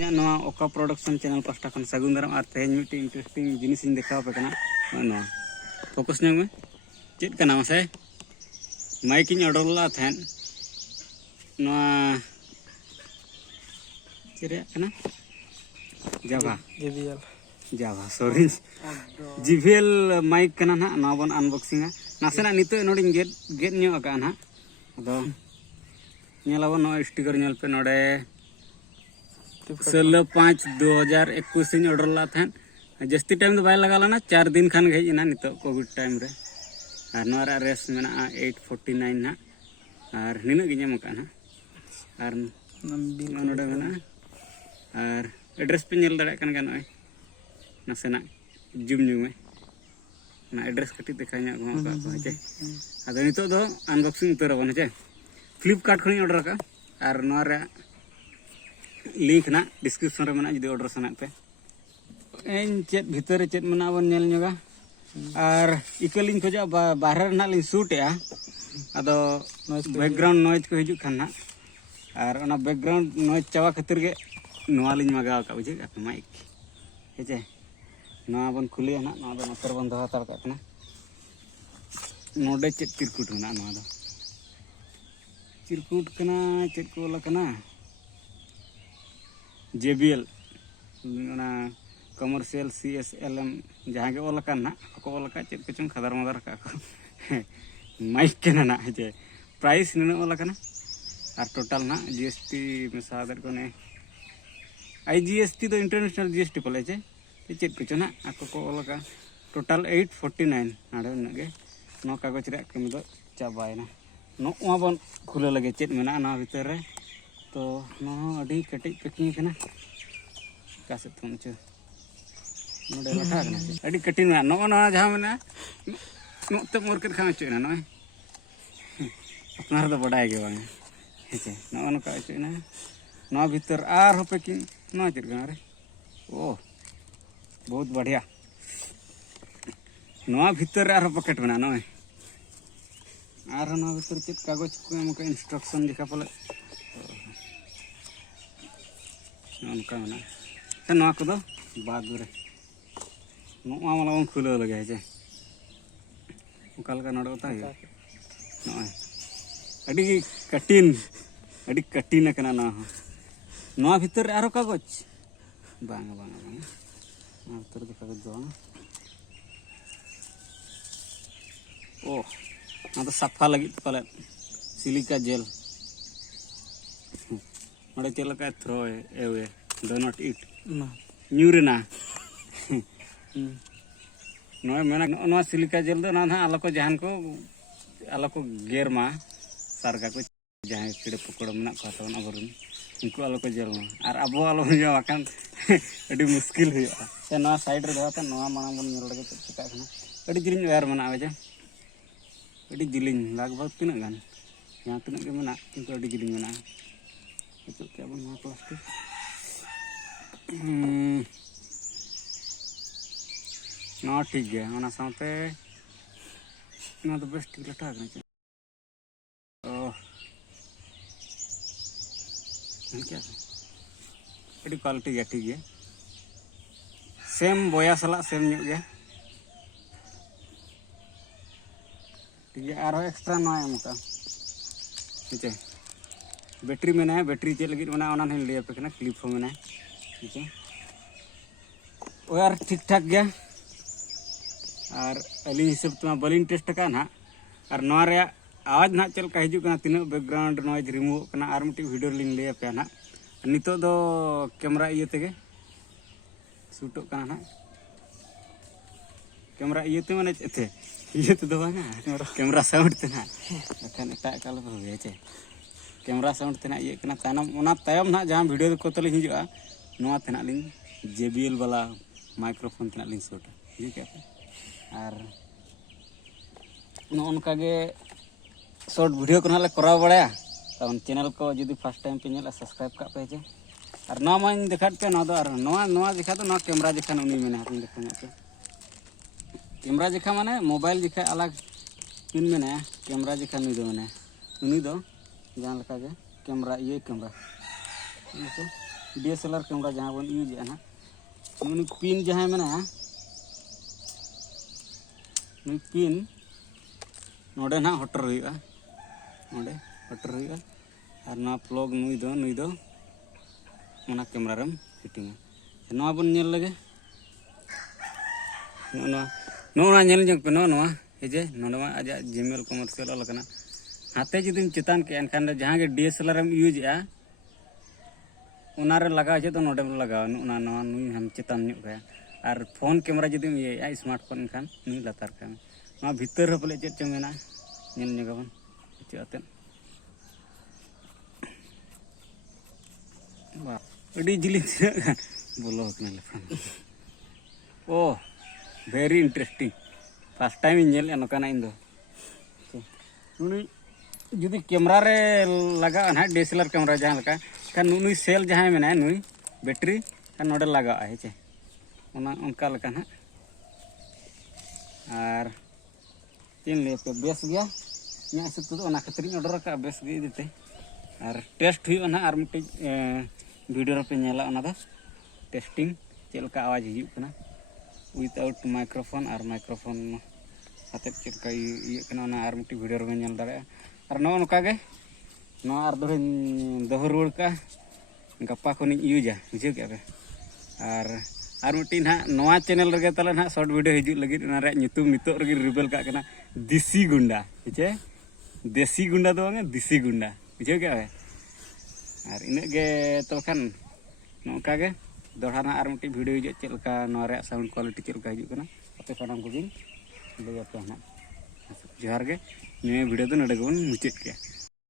ᱤᱧᱟᱹᱜ ᱱᱚᱣᱟ ᱚᱠᱟ ᱯᱨᱚᱰᱟᱠᱥᱚᱱ ᱪᱮᱱᱮᱞ ᱯᱟᱥᱴᱟ ᱠᱷᱚᱱ ᱥᱟᱹᱜᱩᱱ ᱫᱟᱨᱟᱢ ᱟᱨ ᱛᱮᱦᱮᱧ ᱢᱤᱫᱴᱤᱡ ᱤᱱᱴᱟᱨᱮᱥᱴᱤᱝ ᱡᱤᱱᱤᱥ ᱤᱧ ᱫᱮᱠᱷᱟᱣ ᱟᱯᱮ ᱠᱟᱱᱟ ᱱᱚᱣᱟ ᱯᱷᱳᱠᱟᱥ ᱧᱚᱜ ᱢᱮ ᱪᱮᱫ ᱠᱟᱱᱟ ᱢᱟᱥᱮ माइक इन ऑर्डर ला थेन नवा चेरिया कना जावा जावा सॉरी JBL माइक कना ना नवा बन अनबॉक्सिंग नासेना नितो नोडिंग गेट न्यो अका ना अदो नेलाबन नो स्टिकर नेल पे नोडे 16/5/2021 इन ऑर्डर ला थेन जस्ती टाइम दो बाय लगाला ना 4 दिन खान गई ना नितो कोविड टाइम रे और नोरा रेस में 849 ना और निना गिने मका ना और नोडे में और एड्रेस पे नेल दड़ा कन गनोय नासेना जुम जुम में ना एड्रेस कटी दिखाया गो का जे अदो नितो दो अनबॉक्सिंग उतर बन जे फ्लिपकार्ट खनि ऑर्डर का और नोरा लिंक ना डिस्क्रिप्शन रे मना जदि ऑर्डर सना पे एन चेत भीतर चेत मना बन नेल न्योगा और इकलिन खोजा बाहर ना लिन शूट या अदो बैकग्राउंड नॉइज को हिजु खान ना और ओना बैकग्राउंड नॉइज चावा खातिर गे नोआ लिन मगाव का बुझे का माइक हेजे नोआ बन खुलिया ना नोआ दो नतर बन दोहा तार का ना नोडे चेत चिरकुट ना नोआ दो चिरकुट कना चेत को लकना JBL ओना कमर्शियल CSLM जहाँ के ओलका ना को ओलका चेत को चुम खदर मदर का माइक के ना जे प्राइस निना ओलका ना और टोटल ना GST मिसा दर को ने IGST तो इंटरनेशनल GST पले जे चेत को चना को ओलका टोटल 849 आडे नगे नो कागज रे कम दो चाबाय ना नो बन खुले लगे चेत मेना ना भीतर रे तो नो अडी कटिज पैकिंग कना कासे तुम च नोडे लठा कना अडी कटिन ना नो ना जहां मेना नो ते मार्केट खान चेना नो अपनार दो बडाय गे बांग हेचे नो का चेना नो भीतर आर हो पैकिंग नो चेत कना रे ओ बहुत बढ़िया नो भीतर आर हो पैकेट बना नो आर नो भीतर चेत कागज को हमको इंस्ट्रक्शन लिखा पले उनका मना से नवा को दो बाद रे नवा वाला बन खुले लगे जे उकाल का नडो ता नवा अडी कटिन कना ना नवा भीतर आरो कागज बांग भीतर दे कागज दो ओ ना तो सफा लगी पले सिलिका जेल नोडे चलका throw away do not eat न्यूरेना नोय मेना नो सिलिका जेल दो ना आलो को जहान को आलो को गेर मा सारगा को जहां किड़े पकड़ मना को तो अबरुन उनको आलो को जेल मा और अबो आलो जो आकान अडी मुश्किल हुआ से ना साइड रे दोता नो मांग बन नेल लगे चिका खना अडी जिलिन वायर मना आवे जे अडी जिलिन लगभग तिना गान यहां तिना के मना किंतु अडी जिलिन मना itu क्या बना प्लास्टिक ना ठीक है ओना साथे ना तो बेस्ट लटा गना ओ क्या अड़ी क्वालिटी गया ठीक है सेम बोया सला सेम न्यू गया ठीक है आरो एक्स्ट्रा ना हमका ठीक है बैटरी में है बैटरी चेक लगी ओना ले पे कना क्लिप हो में ठीक है ओ यार ठीक ठाक गया और अली हिसाब तो बलिन टेस्ट का ना और नवा रे आवाज ना चल का हिजु कना तीन बैकग्राउंड नॉइज रिमूव कना और मिट्टी वीडियो लिंक ले पे ना नितो दो कैमरा ये तेगे शूटो कना ना कैमरा ये ते माने थे ये तो बांगा कैमरा साउंड ते ना एखन एटा काल हो गया छे कैमरा साउंड तेना ये कना तायनम ओना तायम ना जहां वीडियो को तले हिजुआ नोआ तेना लिंग JBL वाला माइक्रोफोन तेना लिंग शूट ठीक है और नो उनका गे शॉर्ट वीडियो को नाले कराव बड़ाया तो चैनल को जदी फर्स्ट टाइम पे नेला सब्सक्राइब का पे जे और नोआ मान देखात पे ना दो और नोआ दिखा तो ना कैमरा दिखा उनी मेने हाथ में देखा पे कैमरा दिखा माने मोबाइल दिखा अलग पिन मेने कैमरा दिखा नुई दो जहाँ लगा कैमरा ये कैमरा DSLR कैमरा जहाँ बन यूज है ना नुनी पिन जहाँ में ना नुई पिन नोडे ना हटर हुआ नोडे हटर हुआ और ना प्लग नुई दो ओना कैमरा रम फिटिंग नवा बन नेल लगे नोना नेल जंग पे नोना हेजे नोडमा आजा जीमेल कमर्शियल अलकना हाथे जुदी चितान के एनखान जहाँ के DSLR एम यूज है उनारे लगा जे तो नोडे लगा उना नवा नुई हम चितान न्यू गया और फोन कैमरा जुदी ये स्मार्टफोन एनखान नुई लातार का नवा भीतर हपले चेत चमेना नेल नेगबन चेते बा अड़ी जिली बोलो हकना लेफान ओ वेरी इंटरेस्टिंग फर्स्ट टाइम नेल नकाना इन दो नुई जुदी कैमरा रे लगा ना DSLR कैमरा जहाँ लगा kan nui sel jahai mena nui battery kan node laga ai che ona onka leka na ar tin le pe bes gya nya setu ona khatri order ka bes gi dite ar test hui ona ar mite video re pe nyala ona da testing chelka awaj hiju kana without microphone ar microphone hatet chelka iye kana ona ar mite video re nyal dare ar no onka ge no ar dohur ka गप्पा को यूजा बुझे क्या और मिट्टी ना नवा channel रगे तला ना शॉर्ट वीडियो हिजू लगे नितुम नितो रगे रिवेल का देसी गुंडा बुझे देसी गुंडा तो बांगे देसी गुंडा बुझे क्या और इनगे तो खान नौका गे दोड़ा ना और मिट्टी वीडियो हिजू चलका नवा साउंड क्वालिटी चलका हिजू कना अपे सानाम को लैया पे ना जोहार गे निया वीडियो तो नडे गबन मुचाद के।